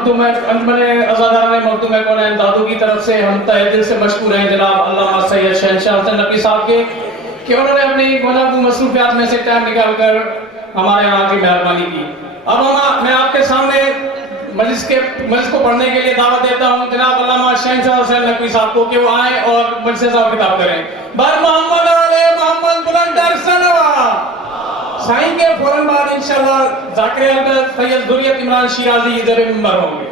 مختوم عزاداران مختوم کونین دادو کی طرف سے ہم تہ دل سے مشکور ہیں جناب علامہ سید شہنشاہ حسن نقوی صاحب کے کہ انہوں نے اپنی گوناگو مصروفیات میں سے ٹائم نکال کر ہمارے یہاں کی مہربانی کی. اب میں آپ کے سامنے مجلس کو پڑھنے کے لیے دعوت دیتا ہوں جناب علامہ شہنشاہ حسین نقوی صاحب کو کہ وہ آئیں اور مجلس صاحب خطاب کریں. بر محمد علی محمد بلندر سنوا. سائن کے فوراً بعد انشاءاللہ ذاکر البت سید ذریت عمران شیرازی زیر منبر ہوں گے.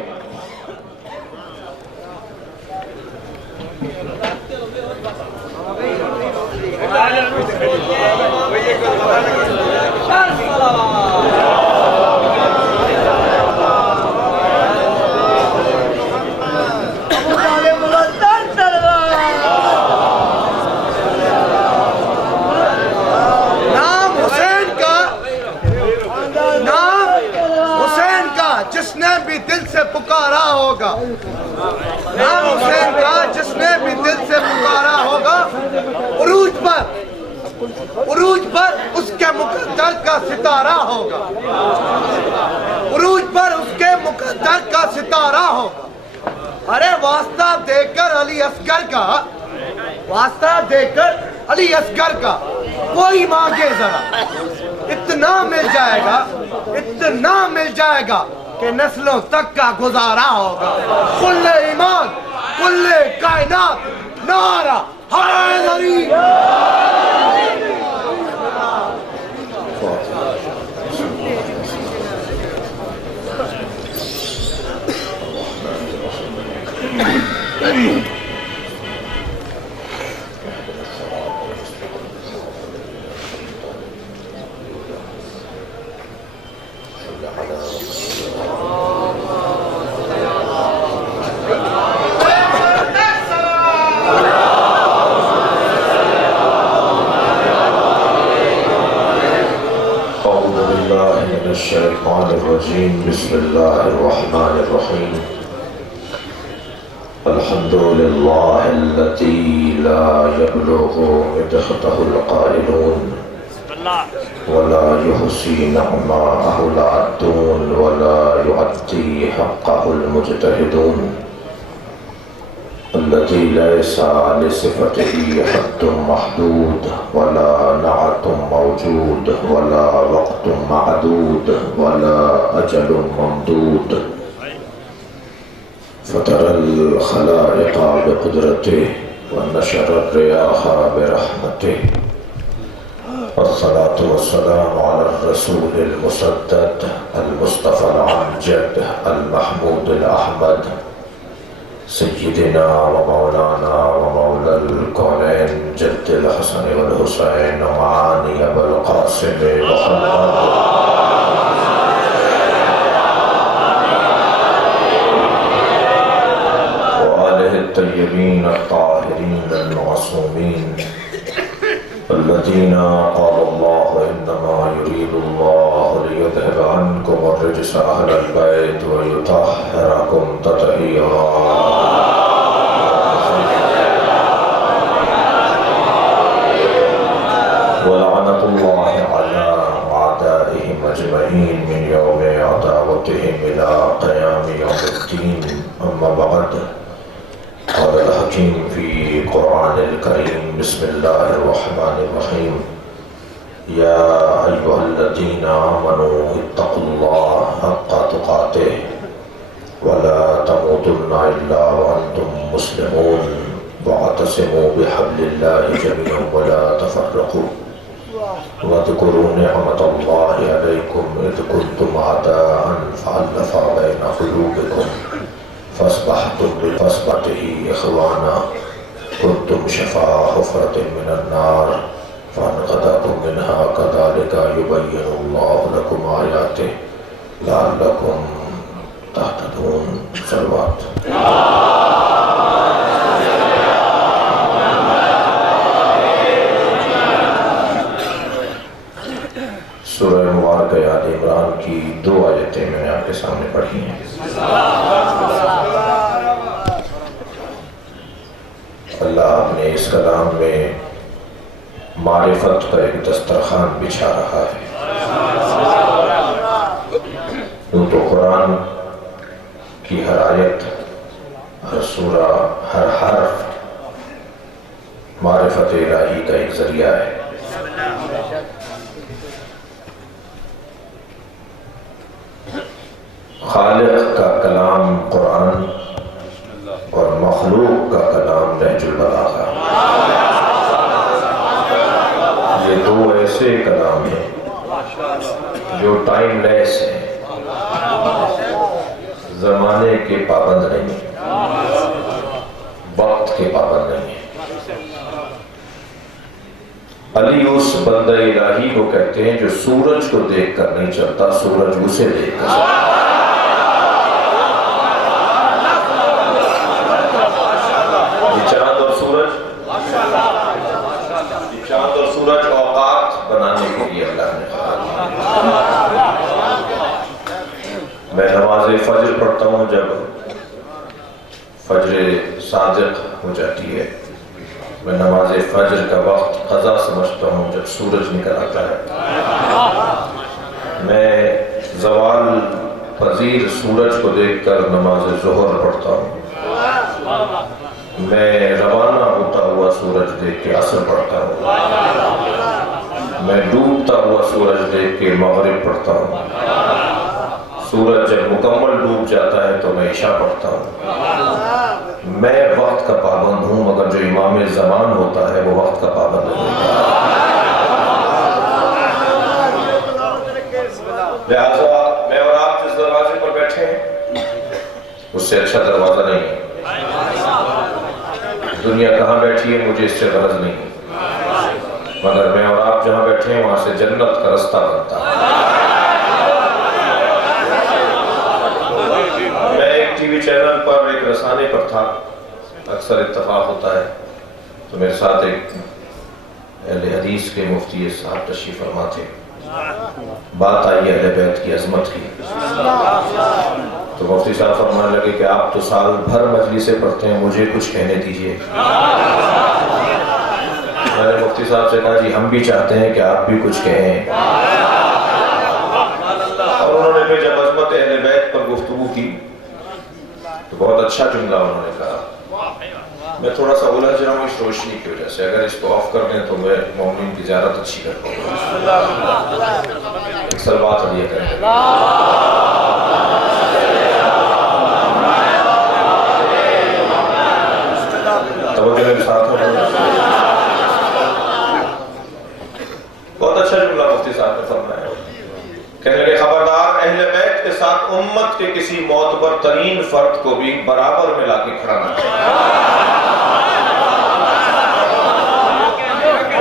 جس نے بھی دل سے پکارا ہوگا، نام حسین کا جس نے بھی دل سے پکارا ہوگا، عروج پر اس کے مقدر کا ستارہ ہوگا، عروج پر اس کے مقدر کا ستارہ ہوگا. ارے واسطہ دے کر علی اصغر کا، واسطہ دے کر علی اصغر کا کوئی مانگے ذرا، اتنا مل جائے گا، اتنا مل جائے گا کہ نسلوں تک کا گزارا ہوگا. کل ایمان، کل کائنات، نعرہ حیدری. الشیطان الرجیم. بسم اللہ الرحمن الرحیم. الحمدللہ الذی لا یبلغ مدحتہ القائلون ولا یحصی نعماءہ العادون ولا یعطی حقہ المجتہدون. الذي ليس لصفته حد محدود ولا نعت موجود ولا وقت معدود ولا أجل ممدود. فطر الخلائق بقدرته ونشر الرياح برحمته. والصلاة والسلام على الرسول المسدد المصطفى العنجد المحمود الأحمد سیدنا و مولانا و مولا الکونین جد الحسن والحسین ومعانی ابو القاسم محمد وآلہ الطیبین الطاہرین المعصومین الذین قال اللہ انما یرید اللہ لیذهب عنکم الرجس اہل البیت ویطہرکم تطہیرا. ولعنة الله على أعدائهم أجمعين من يوم عداوتهم إلى قيام يوم الدين. أما بعد، قال الحكيم في قرآن الكريم. بسم الله الرحمن الرحيم. يا أيها الذين آمنوا اتقوا الله حق تقاته ولا تموتن إلا وأنتم مسلمون واعتصموا بحبل الله جميعا ولا تفرقوا. واذكروا نعمة الله عليكم إذ كنتم أعداء فألف بين قلوبكم فأصبحتم بنعمته إخوانا كنتم شفا حفرة من النار فأنقذكم منها كذلك يبين الله لكم آياته لعلكم تهتدون. صلوات. سورہ مبارکہ آل عمران کی 2 آیتیں میں نے آپ کے سامنے پڑھی ہیں. اللہ اپنے اس کلام میں معرفت کا ایک دسترخوان بچھا رہا ہے. تو قرآن کی ہر آیت، ہر سورہ، ہر حرف معرفت الہی کا ایک ذریعہ ہے۔ خالق کا کلام قرآن اور مخلوق کا کلام نہج البلاغہ، یہ دو ایسے کلام ہیں جو ٹائم لیس ہیں، زمانے کے پابند نہیں ہیں، وقت کے پابند نہیں ہیں۔ علی اس بندہ الہی کو کہتے ہیں جو سورج کو دیکھ کر نہیں چلتا، سورج اسے دیکھ کر چلتا۔ چاند اور سورج اوقات بنانے کے لیے اللہ نے کہا۔ میں نماز فجر پڑھتا ہوں جب فجر صادق ہو جاتی ہے، میں نماز فجر کا وقت قضا سمجھتا ہوں جب سورج نکل آتا ہے۔ میں زوال پذیر سورج کو دیکھ کر نماز ظہر پڑھتا ہوں۔ میں روانہ ہوتا ہوا سورج دیکھ کے عصر پڑھتا ہوں۔ میں ڈوبتا ہوا سورج دیکھ کے مغرب پڑھتا ہوں۔ سورج جب مکمل ڈوب جاتا ہے تو میں عشاء پڑھتا ہوں۔ میں وقت کا پابند ہوں، مگر جو امام زمان ہوتا ہے وہ وقت کا پابند نہیں ہوتا۔ لہٰذا میں اور آپ جس دروازے پر بیٹھے ہیں اس سے اچھا دروازہ نہیں ہے۔ دنیا کہاں بیٹھی ہے مجھے اس سے غرض نہیں، مگر میں اور آپ جہاں بیٹھے ہیں وہاں سے جنت کا رستہ بنتا ہے۔ میں ایک ٹی وی چینل پر ایک رسانے پر تھا، اکثر اتفاق ہوتا ہے، تو میرے ساتھ ایک اہل حدیث کے مفتی صاحب تشریف فرما تھے۔ بات آئی اہل بیت کی عظمت کی، تو مفتی صاحب فرمانے لگے کہ آپ تو سال بھر مجلسیں پڑھتے ہیں، مجھے کچھ کہنے دیجئے۔ میں نے مفتی صاحب سے کہا جی ہم بھی چاہتے ہیں کہ آپ بھی کچھ کہیں، اور انہوں نے بھی جب عظمت اہل بیت پر گفتگو کی تو بہت اچھا جملہ انہوں نے کہا۔ میں تھوڑا سا الجھ رہا ہوں اس روشنی کی وجہ سے، اگر اس کو آف کر دیں تو میں مومنین کی زیارت اچھی کر پاؤں گا۔ ایک صلوات علیہ کریں۔ توجہ میرے ساتھ ہو۔ بہت اچھا جملہ مفتی صاحب نے فرمایا، کہنے لگے خبردار اہل بیت کے ساتھ امت کے کسی معتبر ترین فرد کو بھی برابر میں لا کے کھڑا نہ کریں۔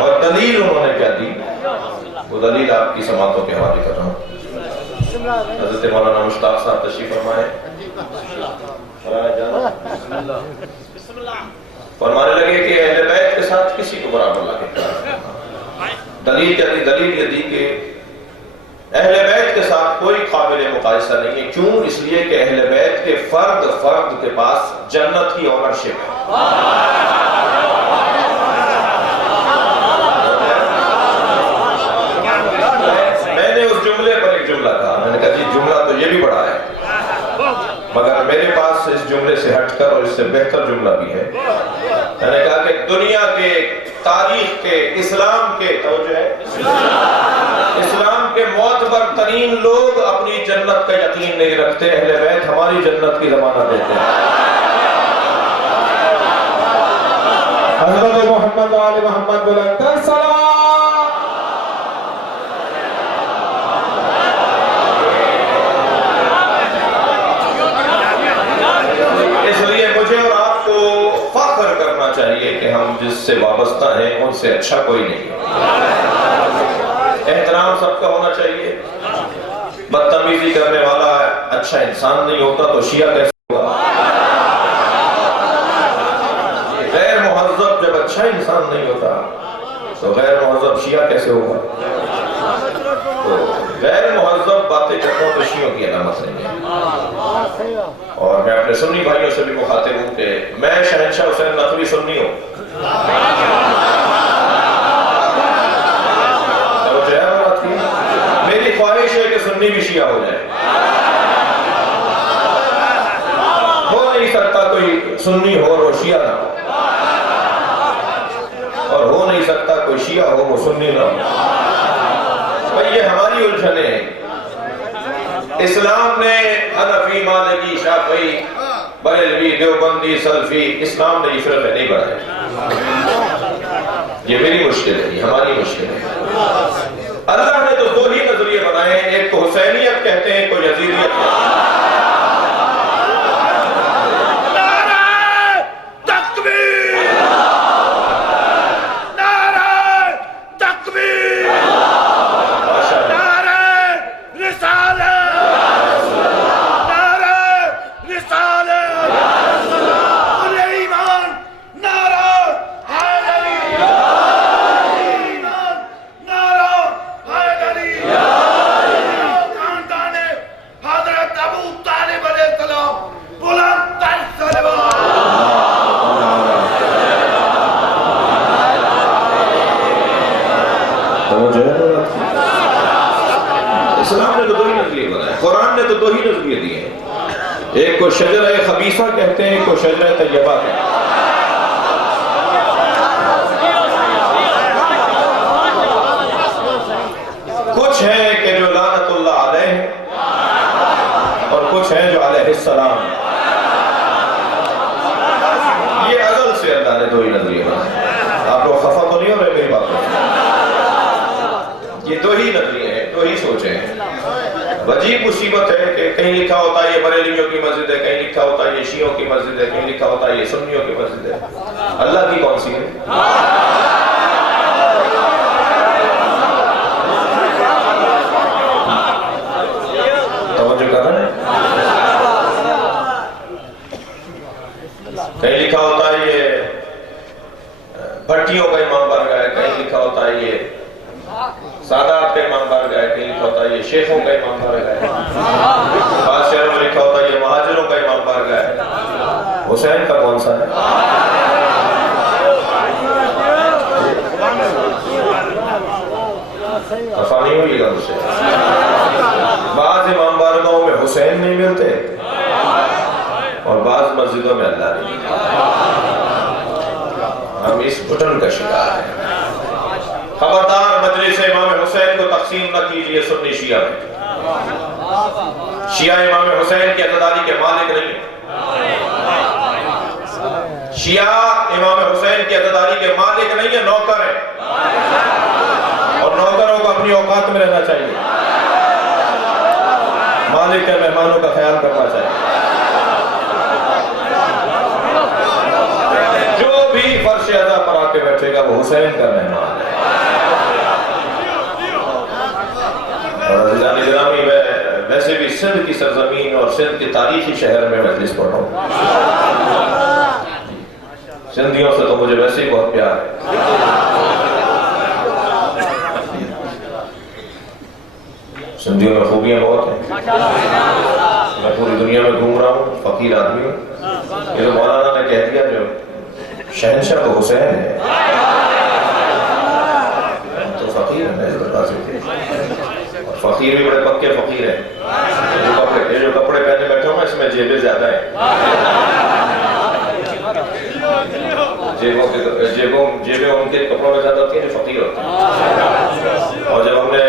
اور دلیل انہوں نے کیا دی، وہ دلیل آپ کی سماعتوں کے حوالے کر رہا ہوں۔ حضرت مولانا مشتاق صاحب تشریف فرمائے، فرمانے لگے کہ اہل بیت کے ساتھ کسی کو برابر لا کے کھڑا کرنا۔ دلیل کیا دی؟ دلیل یہ دی کہ اہل بیت کے ساتھ کوئی قابل مقایسہ نہیں ہے۔ کیوں؟ اس لیے کہ اہل بیت کے فرد کے پاس جنت کی اونرشپ ہے۔ میں نے اس جملے پر ایک جملہ کہا، میں نے کہا جی جملہ تو یہ بھی بڑا ہے، مگر میرے پاس اس جملے سے ہٹ کر اور اس سے بہتر جملہ بھی ہے۔ میں نے کہا کہ دنیا کے، تاریخ کے، اسلام کے، توجہ ہے، اسلام کے معتبر ترین لوگ اپنی جنت کا یقین نہیں رکھتے، اہل بیت ہماری جنت کی ضمانت دیتے ہیں۔ حضرت محمد و آل محمد بلند سلام۔ اس لیے مجھے اور آپ کو فخر کرنا چاہیے کہ ہم جس سے وابستہ ہیں ان سے اچھا کوئی نہیں۔ احترام سب کا ہونا چاہیے۔ بدتمیزی کرنے والا اچھا انسان نہیں ہوتا تو شیعہ کیسے ہوگا؟ غیر مہذب جب اچھا انسان نہیں ہوتا تو غیر مہذب شیعہ کیسے ہوگا؟ تو غیر مہذب باتیں کرتا ہوں تو شیعوں کی علامت نہیں ہے۔ اور میں اپنے سنی بھائیوں سے بھی مخاطب ہوں کہ میں شہنشاہ حسین نقوی سنی ہوں، میری خواہش ہے کہ سنی بھی شیعہ ہو جائے۔ سنی ہو اور وہ شیعہ نہ ہو، اور ہو نہیں سکتا کوئی شیعہ ہو وہ سنی نہ ہو۔ بھئی یہ ہماری الجھنیں ہیں۔ اسلام نے حنفی، مالکی، شافعی، بریلوی، دیوبندی، سلفی، اسلام نے یہ فرقے نہیں بنائے۔ یہ میری مشکل ہے، یہ ہماری مشکل ہے۔ اللہ نے تو دو ہی نظریے بنائے ہیں، ایک کو حسینیت کہتے ہیں، ایک کو یزیدیت کہتے ہیں۔ اسلام نے تو دو ہی نظریے بنائے، قرآن نے تو دو ہی نظریے دیے ہیں، ایک کو شجرہ خبیثہ کہتے ہیں، ایک کو شجرہ طیبہ کہتے ہیں۔ کچھ ہیں کہ جو لعنت اللہ علیہ ہیں اور کچھ ہیں جو علیہ السلام۔ یہ ازل سے اللہ نے دو ہی نظریے بنائے۔ آپ لوگ خفا تو نہیں ہو رہے میری بات پر؟ یہ دو ہی نظریے ہیں، دو ہی سوچیں ہیں۔ عجیب مصیبت ہے کہ کہیں لکھا ہوتا ہے یہ بریلویوں کی مسجد ہے، کہیں لکھا ہوتا ہے یہ شیعوں کی مسجد ہے، کہیں لکھا ہوتا ہے یہ سنیوں کی مسجد ہے۔ اللہ کی کون سی ہے؟ توجہ کر رہے ہیں؟ کہیں لکھا ہوتا ہے یہ بھٹیوں کا امام بارگاہ ہے، کہیں لکھا ہوتا ہے یہ سادات کا امام بارگاہ ہے، کہیں لکھا ہوتا ہے یہ شیخوں کا امام بارگاہ ہے، بعض شہروں میں لکھا ہوتا ہے یہ مہاجروں کا امام بارگاہ ہے۔ حسین کا کون سا ہے؟ خفا نہیں ہوئی گا اسے؟ بعض امام بارگاہوں میں حسین نہیں ملتے اور بعض مسجدوں میں اللہ نہیں ملتا۔ ہم اس گھٹن کا شکار ہیں۔ خبردار مجلس امام حسین کو تقسیم نہ کیجئے سنی شیعہ میں۔ شیعہ امام حسین کی عزاداری کے مالک نہیں ہیں۔ شیعہ امام حسین کی عزاداری کے مالک نہیں ہیں، نوکر ہیں، اور نوکروں کو اپنی اوقات میں رہنا چاہیے، مالک کے مہمانوں کا خیال کرنا چاہیے۔ جو بھی فرش عزا پر آ کے بیٹھے گا وہ حسین کا مہمان ہے۔ اور عزیزان گرامی، میں ویسے بھی سندھ کی سرزمین اور سندھ کی تاریخی شہر میں مجلس پڑھا ہوں۔ سندھیوں سے تو مجھے ویسے ہی بہت پیار ہے۔ سندھیوں میں خوبیاں بہت ہیں۔ میں پوری دنیا میں گھوم رہا ہوں، فقیر آدمی ہوں۔ یہ تو مولانا نے کہہ دیا جو شہنشاہ تو حسین ہے، تو فقیر ہے۔ فقیر بھی بڑے پکے فقیر ہیں۔ یہ جو کپڑے پہنے بیٹھے ہوں اس میں جیبیں زیادہ ہیں، جیبیں ان کے کپڑوں میں زیادہ ہوتی ہیں جو فقیر ہوتے ہیں۔ اور جب ہم نے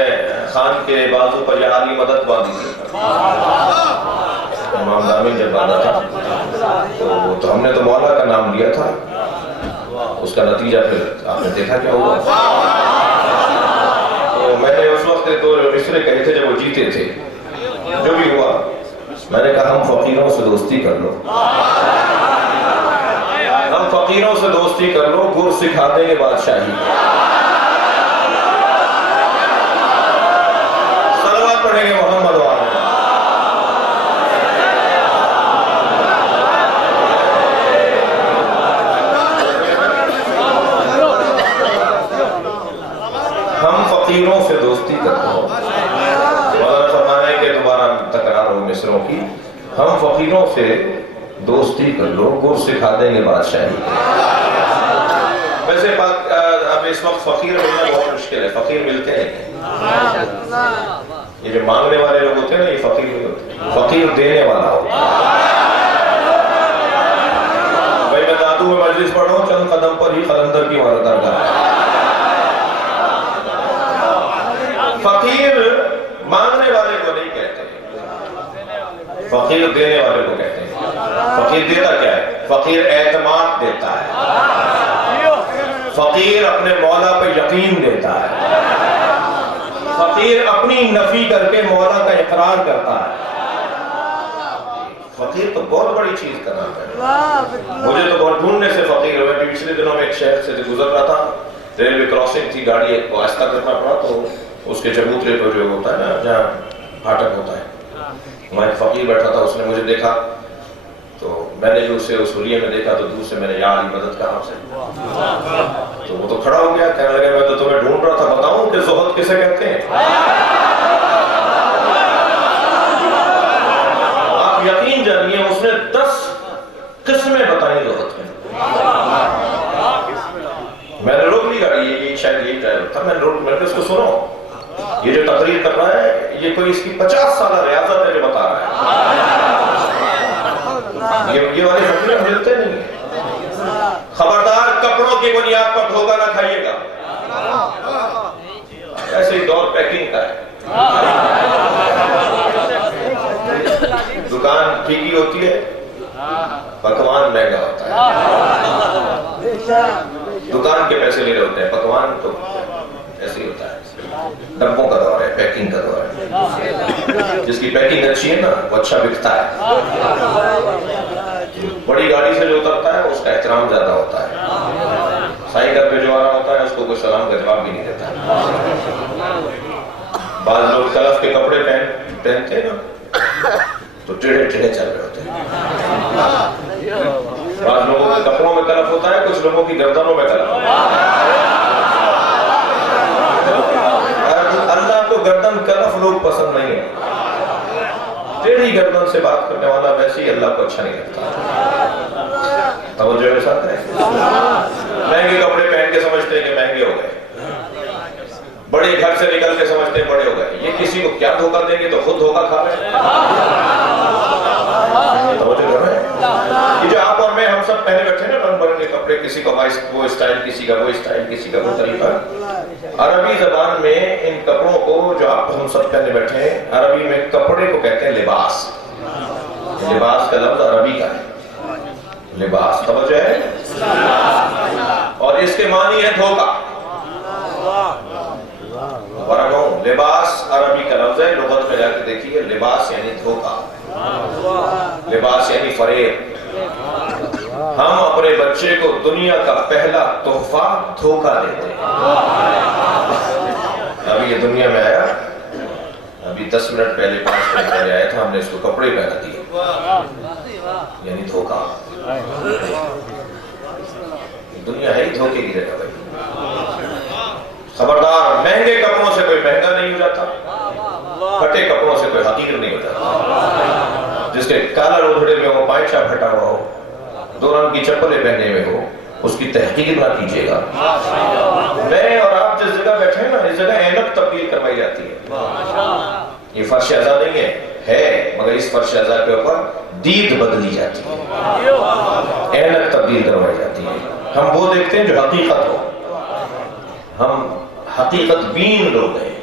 خان کے بازو پر یہ عالی مدد باندھی تھی، امام دامن جب باندھا تھا تو ہم نے تو مولا کا نام لیا تھا، اس کا نتیجہ پھر آپ نے دیکھا کیا ہوا۔ تو میں نے اس وقت دو مصرے کہے تھے جب وہ جیتے تھے، جو بھی ہوا میں نے کہا ہم فقیروں سے دوستی کر لو، ہم فقیروں سے دوستی کر لو، گر سکھا دیں گے بادشاہی۔ صلوات پڑھیں گے محمد وآلہ۔ ہم فقیروں سے دوستی کرتے ہیں۔ مولانا فرمانے کے دوبارہ تکرار ہو مصروں کی، ہم فقیروں سے دوستی کر لو، گر سکھا دیں گے بادشاہی۔ ویسے اب اس وقت فقیر ملنا بہت مشکل ہے، فقیر ملتے ہیں۔ یہ جو مانگنے والے لوگ ہوتے ہیں نا، یہ فقیر نہیں ہوتے، فقیر دینے والا ہوتا ہے۔ پر ہی قلندر کی وہاں درگاہ ہے۔ فقیر مانگنے والے کو نہیں کہتے، فقیر دینے والے کو کہتے ہیں۔ فقیر دیتا کیا ہے؟ فقیر اعتماد دیتا ہے، فقیر اپنے مولا پہ یقین دیتا ہے، فقیر اپنی نفی کر کے مولا کا اقرار کرتا ہے۔ فقیر تو بہت بڑی چیز کا نام ہے۔ مجھے تو بہت ڈھونڈنے سے فقیر ہوئے، پچھلے دنوں میں ایک شہر سے گزر رہا تھا، ریلوے کراسنگ تھی، گاڑی ایک کو آہستہ کرنا پڑا، تو اس کے چبوترے پر جو ہوتا ہے نا جہاں پھاٹک ہوتا ہے، وہاں ایک فقیر بیٹھا تھا، اس نے مجھے دیکھا تو میں نے جو اسے اس حلیے میں دیکھا تو دور سے میں نے یا علی مدد کہا آپ سے، تو وہ تو کھڑا ہو گیا، کہنے لگا میں تو تمہیں ڈھونڈ رہا تھا، بتاؤں کہ زہد کسے کہتے ہیں؟ آپ یقین جانیے اس نے 10 قسمیں بتائیں زہد میں۔ میں نے روک لی گاڑی، یہ شاید یہی ڈرائیور تھا، میں نے روک، میں نے اس کو سنو، یہ جو تقریر کر رہا ہے یہ کوئی اس کی 50 سالہ ریاضت ہے جو بتا رہا ہے، یہ والے فقیر ملتے نہیں ہیں۔ خبردار کپڑوں کی بنیاد پر دھوکہ نہ کھائیے گا، ایسے ہی دور پیکنگ کا ہے۔ دکان ٹھیکی ہوتی ہے، پکوان مہنگا ہوتا ہے، دکان کے پیسے لے رہے ہوتے ہیں، پکوان تو ایسے ہی ہوتا ہے۔ ڈبوں کا دور ہے، پیکنگ کا دور ہے، جس کی پیکنگ اچھی ہے نا وہ اچھا بکتا ہے۔ بڑی گاڑی سے جو اترتا ہے اس کا احترام زیادہ ہوتا ہے، سائیکل پہ جو آ رہا ہوتا ہے اس کو کوئی سلام کا جواب بھی نہیں دیتا۔ بعض لوگ کلف کے کپڑے پہنتے ہیں نا تو ٹیڑھے ٹیڑھے چل رہے ہوتے ہیں، بعض لوگوں کے کپڑوں میں کلف ہوتا ہے، کچھ لوگوں کی گردنوں میں کلف ہوتا ہے۔ اللہ کو گردن کلف لوگ پسند نہیں ہے، ٹیڑھی گردن سے بات کرنے والا ویسے ہی اللہ کو اچھا نہیں لگتا۔ توجہ کے ساتھ ہے، مہنگے کپڑے پہن کے سمجھتے ہیں کہ مہنگے ہو گئے، بڑے گھر سے نکل کے سمجھتے ہیں بڑے ہو گئے، یہ کسی کو کیا دھوکہ دیں گے تو خود دھوکہ کھا رہے ہیں۔ توجہ کر رہے ہیں، یہ جو آپ اور میں ہم سب پہنے بیٹھے ہیں نا رنگ برنگے کپڑے، کسی کا وہ اسٹائل، کسی کا وہ اسٹائل، کسی کا وہ طریقہ، عربی زبان میں ان کپڑوں کو جو آپ ہم سب پہنے بیٹھے ہیں، عربی میں کپڑے کو کہتے ہیں لباس۔ لباس کا لفظ عربی کا ہے، لباس، توجہ ہے، اور اس کے معنی ہے دھوکہ۔ لباس عربی کا لفظ ہے، لغت میں جا کے دیکھیے، لباس یعنی دھوکہ، لباس یعنی فریب۔ ہم اپنے بچے کو دنیا کا پہلا تحفہ دھوکہ دیتے ہیں۔ ابھی یہ دنیا میں آیا، ابھی 10 منٹ پہلے 5 منٹ پہلے آیا تھا، ہم نے اس کو کپڑے پہنا دیے، یعنی دھوکہ۔ دنیا ہے ہی دھوکے کی جگہ بھائی۔ خبردار، مہنگے کپڑوں سے کوئی مہنگا نہیں ہو جاتا، پھٹے کپڑوں سے کوئی حقیر نہیں ہو جاتا۔ جس کے کالر اوڑھڑے میں ہو، پائچہ پھٹا ہوا ہو، 2 رنگ کی چپلیں پہنے ہوئے ہو، اس کی تحقیر نہ کیجیے گا۔ میں اور آپ جس جگہ بیٹھے ہیں نا، اس جگہ اینک تبدیل کروائی جاتی ہے۔ یہ فرش اعضاء نہیں ہے، مگر اس فرش اعضاء کے اوپر دید بدلی جاتی ہے، اینک تبدیل کروائی جاتی ہے۔ ہم وہ دیکھتے ہیں جو حقیقت ہو، ہم حقیقت بین لوگ ہیں۔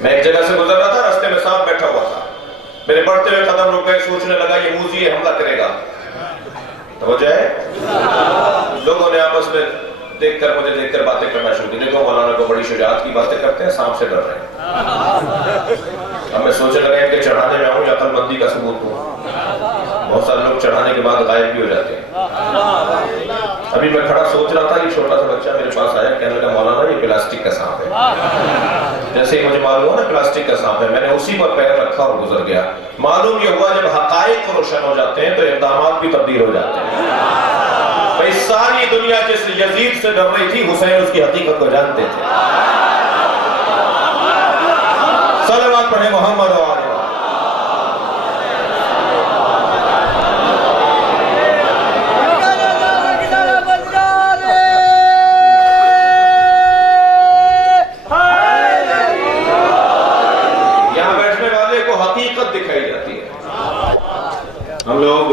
میں ایک جگہ سے گزر رہا تھا، راستے میں سانپ بیٹھا ہوا تھا، میرے بڑھتے ہوئے قدم رک گئے، سوچنے لگا یہ موذی ہے، حملہ کرے گا۔ توجہ ہے، لوگوں نے آپس میں دیکھ کر مجھے دیکھ کر باتیں کرنا شروع کی، دیکھو مولانا کو بڑی شجاعت کی باتیں کرتے ہیں، سانپ سے ڈر رہے ہیں۔ اب میں سوچنے لگا کہ چڑھانے میں آؤں یا عقل مندی کا ثبوت ہوں۔ بہت سارے لوگ چڑھانے کے بعد غائب بھی ہو جاتے ہیں۔ ابھی میں کھڑا سوچ رہا تھا، یہ چھوٹا سا بچہ میرے پاس آیا، کہنے لگا مولانا یہ پلاسٹک کا سانپ ہے۔ جیسے ہی مجھے معلوم ہوا نا پلاسٹک کا سانپ ہے، میں نے اسی پر پیر رکھا اور گزر گیا۔ معلوم یہ ہوا جب حقائق روشن ہو جاتے ہیں تو اقدامات بھی تبدیل ہو جاتے ہیں۔ بھئی ساری دنیا جس یزید سے ڈر رہی تھی، حسین اس کی حقیقت کو جانتے تھے۔ صلوات پڑھیں محمد و آلہ۔ یہاں بیٹھنے والے کو حقیقت دکھائی جاتی ہے۔ ہم لوگ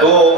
2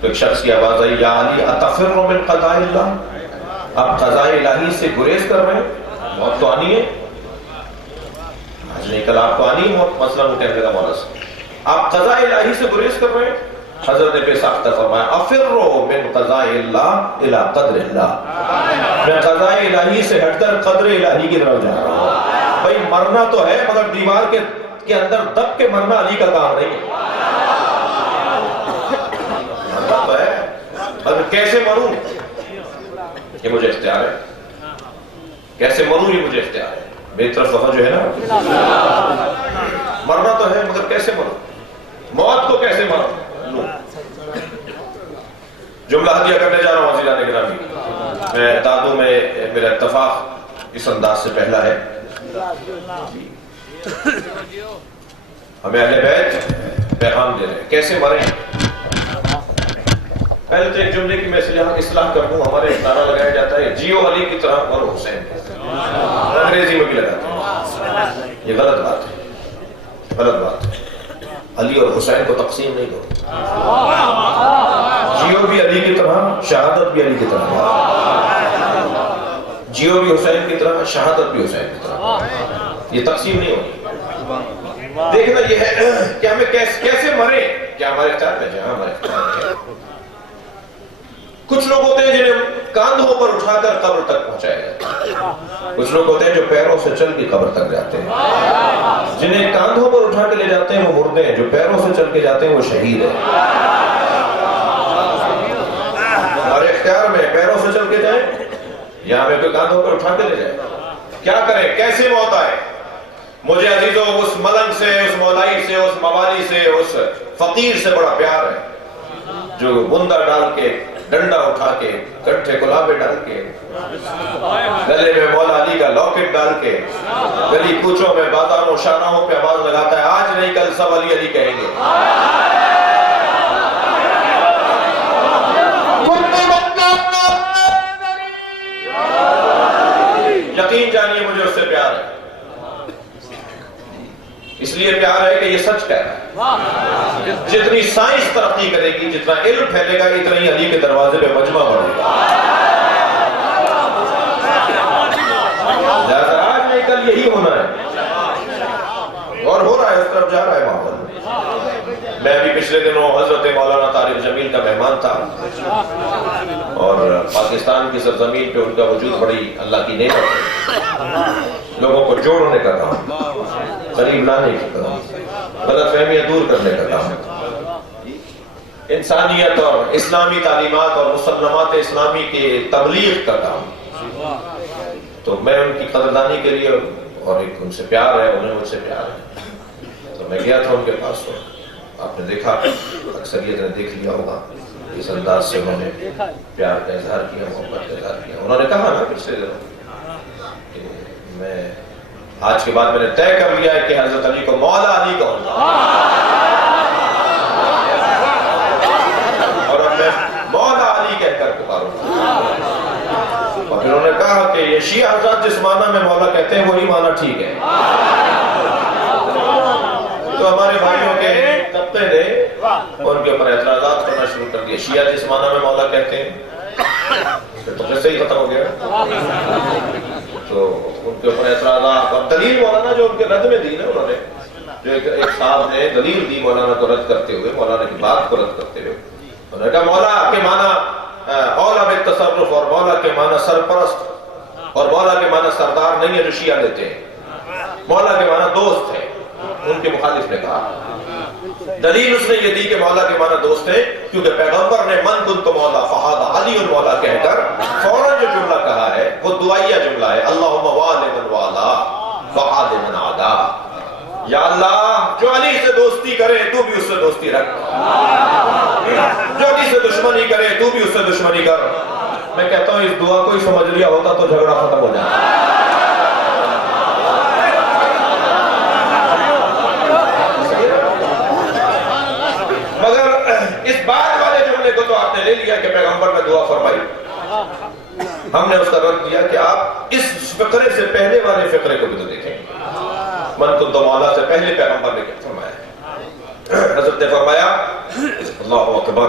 تو ایک شخص کی آواز آئی یا علی اتفر من قضاء اللہ, آپ قضاء الہی سے گریز کر رہے ہیں, موت تو آنی ہے, آج نہیں کل آپ کو آنی ہے موت. مسئلہ وہ کہنے لگا مولا سے آپ قضاء الہی سے گریز کر رہے ہیں. حضرت نے بے ساختہ فرمایا افروا من قضاء اللہ الى قدر اللہ, میں قضاء الہی سے ہٹ کر قدر الہی کی طرف جا رہا ہوں. بھائی مرنا تو ہے مگر دیوار کے اندر دب کے مرنا علی کا کام نہیں ہے. مرنا تو ہے مگر کیسے مروں یہ مجھے اختیار ہے, کیسے مروں یہ مجھے اختیار ہے. میری طرف توجہ ہے نا, مرنا تو ہے مگر کیسے مروں, موت کو کیسے مروں. جملہ ہدیہ کرنے جا رہا ہوں عزیزان گرامی. میں دادوں میں میرا اتفاق اس انداز سے پہلا ہے. ہمیں اہل بیت پیغام دے رہے ہیں کیسے مریں. پہلے تو ایک جملے کی میں اصلاح کر دوں. ہمارے نعرہ لگایا جاتا ہے جیو علی کی طرح مرو حسین, انگریزی میں بھی لگاتے ہیں. یہ غلط بات ہے, غلط بات ہے. علی اور حسین کو تقسیم نہیں کرو. جیو بھی علی کی طرح, شہادت بھی علی کی طرح. جیو بھی حسین کی طرح, شہادت بھی حسین کی طرح. یہ تقسیم نہیں ہوگی. دیکھنا یہ ہے کہ ہمیں کیسے مریں. کیا ہمارے اختیار میں؟ جہاں ہمارے اختیار میں. کچھ لوگ ہوتے ہیں جنہیں کاندھوں پر اٹھا کر قبر تک پہنچایا جاتا ہے. کچھ لوگ ہوتے ہیں جو پیروں سے چل کے قبر تک جاتے ہیں. جنہیں کاندھوں پر اٹھا کے لے جاتے ہیں وہ مردے ہیں, جو پیروں سے چل کے جاتے ہیں وہ شہید ہیں. ہمارے اختیار میں پیروں سے چل کے جائیں یا ہمیں کوئی کاندھوں پر اٹھا کے لے جائیں. کیا کریں, کیسے موت آئے. مجھے عزیزوں اس ملنگ سے, اس مولائی سے, اس موالی سے, اس فقیر سے بڑا پیار ہے جو بندہ ڈال کے, ڈنڈا اٹھا کے, کٹھے گلابے ڈال کے, گلے میں مولا علی کا لاکٹ ڈال کے, گلی کوچوں میں بازاروں شاہراہوں پہ آواز لگاتا ہے آج نہیں کل سب علی علی کہیں گے. یقین جانیے مجھے اس سے پیار ہے. اس لیے پیار ہے کہ یہ سچ کہہ رہا ہے. جتنی سائنس ترقی کرے گی, جتنا علم پھیلے گا, اتنا ہی علی کے دروازے پہ مجمع بڑھے گا. آج نہیں کل یہی ہونا ہے اور ہو رہا ہے, اس طرف جا رہا ہے ماحول. میں بھی پچھلے دنوں حضرت مولانا طارق جمیل کا مہمان تھا اور پاکستان کی سرزمین پہ ان کا وجود بڑی اللہ کی نعمت ہے. لوگوں کو جوڑنے کا کام, قریب لانے کا کام, غلط فہمیاں دور کرنے کا کام, انسانیت اور اسلامی تعلیمات اور مسلمات اسلامی کی تبلیغ کا کام. تو میں ان کی قدردانی کے لیے, اور ایک ان سے پیار ہے, انہیں مجھ سے پیار ہے, تو میں گیا تھا ان کے پاس. تو آپ نے دیکھا, اکثریت نے دیکھ لیا ہوگا, اس انداز سے انہوں نے پیار کا اظہار کیا, محبت کا اظہار کیا. انہوں نے کہا نا پچھلے دنوں کہ میں آج کے بعد میں نے طے کر لیا ہے کہ حضرت علی کو مولا علی کہوں گا, اور اب میں مولا علی کہہ کر پکاروں گا. اور پھر انہوں نے کہا کہ یہ شیعہ حضرات جس معنی میں مولا کہتے ہیں وہی معنی ٹھیک ہے. تو ہمارے بھائیوں کے طبقے نے ان کے اوپر اعتراضات کرنا شروع کر دیا. شیعہ جس معنی میں مولا کہتے ہیں تو قصہ ہی ختم ہو گیا. تو ان کے اوپر اعتراضات, اور دلیل مولانا جو ان کے رد میں دی نا, انہوں نے جو ایک صاحب نے دلیل دی مولانا کو رد کرتے ہوئے, مولانا کی بات کو رد کرتے ہوئے, انہوں نے کہا مولا کے معنی اولا بالتصرف, اور مولا کے معنی سرپرست, اور مولا کے معنی سردار نہیں ہے جو شیعہ دیتے ہیں. مولا کے معنی دوست ہے. ان کے مخالف نے کہا دلیل اس نے یہ دی کہ مولا کے معنی دوست ہے کیونکہ پیغمبر نے من کنت مولا فہذا علی المولا کہہ کر فوراً جو جملہ کہا ہے وہ دعائیہ جملہ ہے, اللہم والی من والا وعاد من عادا. یا اللہ جو علی سے دوستی کرے تو بھی اس سے دوستی رکھ, جو علی سے دشمنی کرے تو بھی اس سے دشمنی کر. میں کہتا ہوں اس دعا کو ہی سمجھ لیا ہوتا تو جھگڑا ختم ہو جاتا. اس بعد والے جملے کو تو آپ نے لے لیا کہ پیغمبر نے دعا فرمائی, ہم نے اس کا رد دیا کہ آپ اس فقرے سے پہلے والے فقرے کو بھی تو دیکھیں. من کنت مولا سے پہلے پیغمبر نے کیا فرمایا؟ حضرت نے فرمایا اللہ اکبر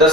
10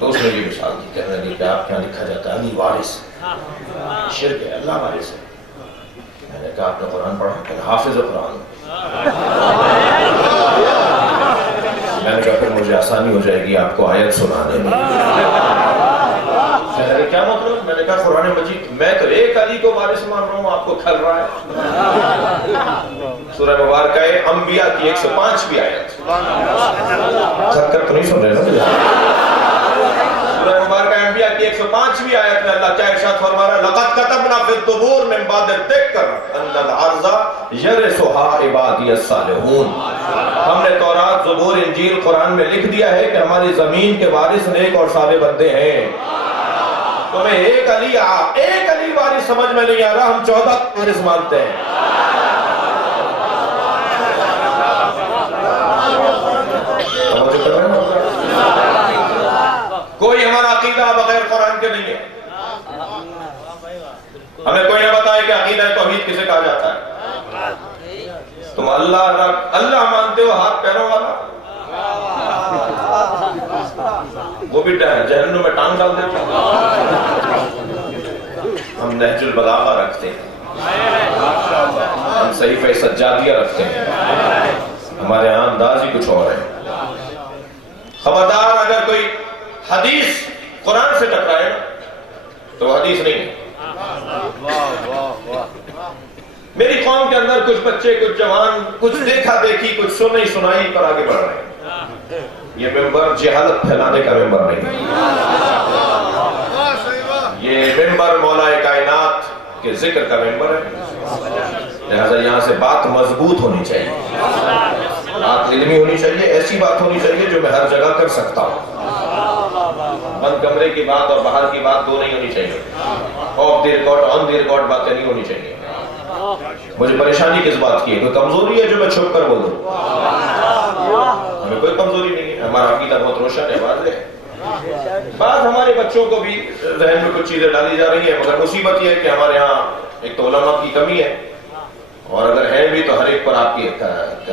تو اس نے یہ مثال دی، کہنے لگے کہ آپ کے یہاں لکھا جاتا ہے علی وارث، شرک ہے، اللہ وارث ہے۔ میں نے کہا آپ نے قرآن پڑھا؟ کہ حافظ قرآن۔ میں نے کہا پھر مجھے آسانی ہو جائے گی آپ کو آیت سنانے میں۔ کہنے لگے کیا مطلب؟ میں نے کہا قرآن مجید، میں تو ایک علی کو وارث مان رہا ہوں، آپ کو کھل رہا ہے۔ سورہ مبارکہ انبیاء کی 105ویں آیت، کھل کر تو نہیں سن رہے نا مجھے؟ سورہ مبارکہ انبیاء کی 105ویں آیت میں اللہ کیا ارشاد فرما رہا ہے؟ لقد كتبنا في الزبور من بعد الذکر ان الارض يرثها عبادی الصالحون۔ ہم نے تورات، زبور، انجیل، قرآن میں لکھ دیا ہے کہ ہماری زمین کے وارث نیک اور صالح بندے ہیں۔ تمہیں ایک علی وارث سمجھ میں نہیں آ رہا، ہم 14 وارث مانتے ہیں۔ کوئی ہمارا عقیدہ بغیر قرآن کے نہیں ہے۔ ہمیں کوئی نہ بتائے کہ عقیدہ توحید کسے کہا جاتا ہے۔ تم اللہ مانتے ہو ہاتھ پیروں والا، وہ بھی جہنم میں ٹانگ ڈال دیتے ہیں۔ ہم نہج البلاغہ رکھتے ہیں، ہم صحیفہ سجادیہ رکھتے ہیں، ہمارے یہاں انداز ہی کچھ اور ہے۔ خبردار اگر کوئی حدیث قرآن سے ٹکرائے تو حدیث نہیں ہے۔ میری قوم کے اندر کچھ بچے، کچھ جوان، کچھ دیکھا دیکھی، کچھ سنی سنائی پر آگے بڑھ رہے ہیں۔ یہ ممبر جہالت پھیلانے کا ممبر نہیں ہے، یہ ممبر مولا کائنات کے ذکر کا ممبر ہے۔ لہذا یہاں سے بات مضبوط ہونی چاہیے، بات علمی ہونی چاہیے، ایسی بات ہونی چاہیے جو میں ہر جگہ کر سکتا ہوں۔ بند کمرے کی بات اور باہر کی بات دو نہیں ہونی چاہیے، of the record on the record باتیں نہیں ہونی چاہیے۔ مجھے پریشانی کس بات کی ہے؟ کوئی کمزوری ہے جو میں چھپ کر بولوں؟ ہمیں کوئی کمزوری نہیں ہے، ہمارا عقیدہ بہت روشن ہے، واضح ہے۔ بعض ہمارے بچوں کو بھی ذہن میں کچھ چیزیں ڈالی جا رہی ہیں، مگر مصیبت یہ ہے کہ ہمارے ہاں ایک تو علماء کی کمی ہے، اور اگر ہے بھی تو ہر ایک پر آپ کی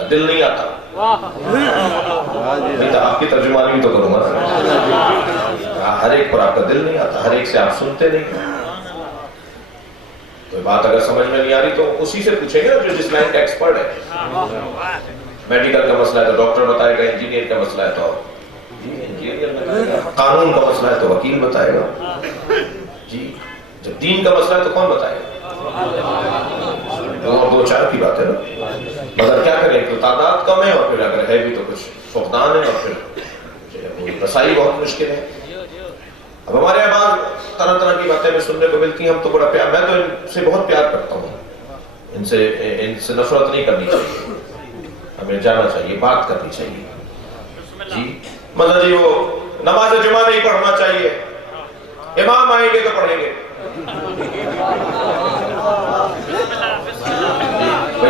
دل نہیں آتا۔ آپ کی ترجمانی بھی تو کروں گا، ہر ایک پر آپ کا دل نہیں آتا، ہر ایک سے آپ سنتے نہیں۔ کوئی بات اگر سمجھ میں نہیں آ رہی تو اسی سے پوچھیں گے جو جس لائن کا ایکسپرٹ ہے۔ میڈیکل کا مسئلہ ہے تو ڈاکٹر بتائے گا، انجینئر کا مسئلہ ہے تو قانون کا مسئلہ ہے تو وکیل بتائے گا، جی جب دین کا مسئلہ ہے تو کون بتائے گا؟ دو چار کی بات ہے نا، مگر کیا کریں، تو تعداد کم ہے، اور پھر اگر ہے بھی تو کچھ فقدان ہے، اور پھر رسائی بہت مشکل ہے۔ اب ہمارے یہاں بعض طرح طرح کی باتیں میں سننے کو ملتی ہیں، ہم تو بڑا پیار، میں تو ان سے بہت پیار کرتا ہوں، ان سے نفرت نہیں کرنی چاہیے، ہمیں جانا چاہیے، بات کرنی چاہیے۔ جی مطلب جی وہ نماز جمعہ نہیں پڑھنا چاہیے، امام آئیں گے تو پڑھیں گے،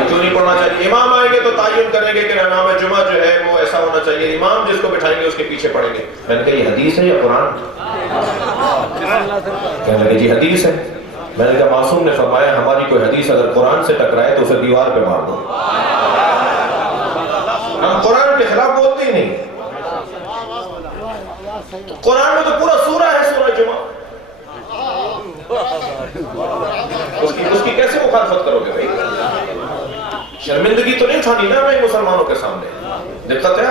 کیوں نہیں پڑھنا چاہیے؟ امام آئیں گے تو تعین کریں گے کہ امام جمعہ جو ہے وہ ایسا ہونا چاہیے، امام جس کو بٹھائیں گے اس کے پیچھے پڑھیں گے۔ میں نے کہا یہ حدیث ہے یا قرآن؟ کہنے لگے جی حدیث ہے۔ میں نے کہا معصوم نے فرمایا ہماری کوئی حدیث اگر قرآن سے ٹکرائے تو اسے دیوار پہ مار دو۔ ہم قرآن کے خلاف بولتے ہی نہیں، قرآن میں تو پورا سورہ ہے، سورہ جمعہ، اس کی کیسے مخالفت کرو گے بھائی؟ شرمندگی تو نہیں اٹھانی نا میں مسلمانوں کے سامنے، دقت ہے۔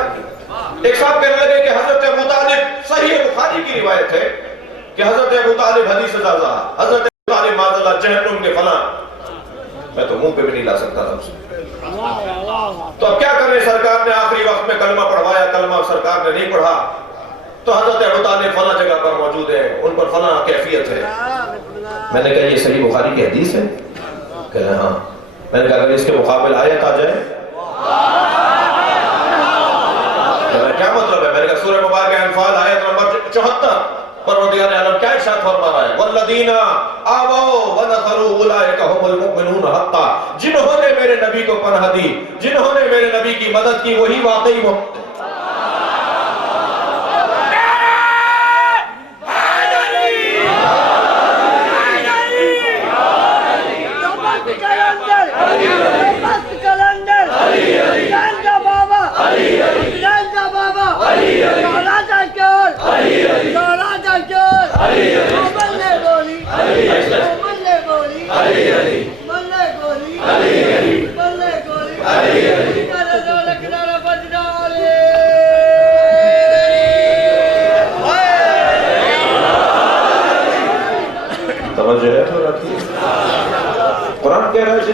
ایک صاحب کہنے لگے کہ حضرت ابو طالب، صحیح بخاری کی روایت ہے کہ حضرت ابو طالب حدیث زازہ، حضرت ابو طالب معذاللہ جہنم کے فلاں، میں تو منہ پہ بھی نہیں لا سکتا تھا اسے۔ تو اب کیا کریں، سرکار نے آخری وقت میں کلمہ پڑھوایا، کلمہ سرکار نے نہیں پڑھا، تو حضرت ابو طالب فلاں جگہ پر موجود ہے، ان پر فلاں کیفیت ہے۔ میں نے کہا یہ صحیح بخاری کی حدیث ہے؟ کہ ہاں۔ میں نے کہا اگر اس کے مقابل آیت آ جائے، کیا مطلب ہے؟ میں نے کہا سورہ مبارکہ انفال آیت نمبر 74، پروردگار عالم کیا ارشاد فرما رہا ہے؟ والذین آووا ونصروا اولئک هم المؤمنون حقا، جنہوں نے میرے نبی کو پناہ دی، جنہوں نے میرے نبی کی مدد کی، وہی واقعی محمد۔ بابا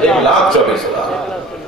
1,24,000।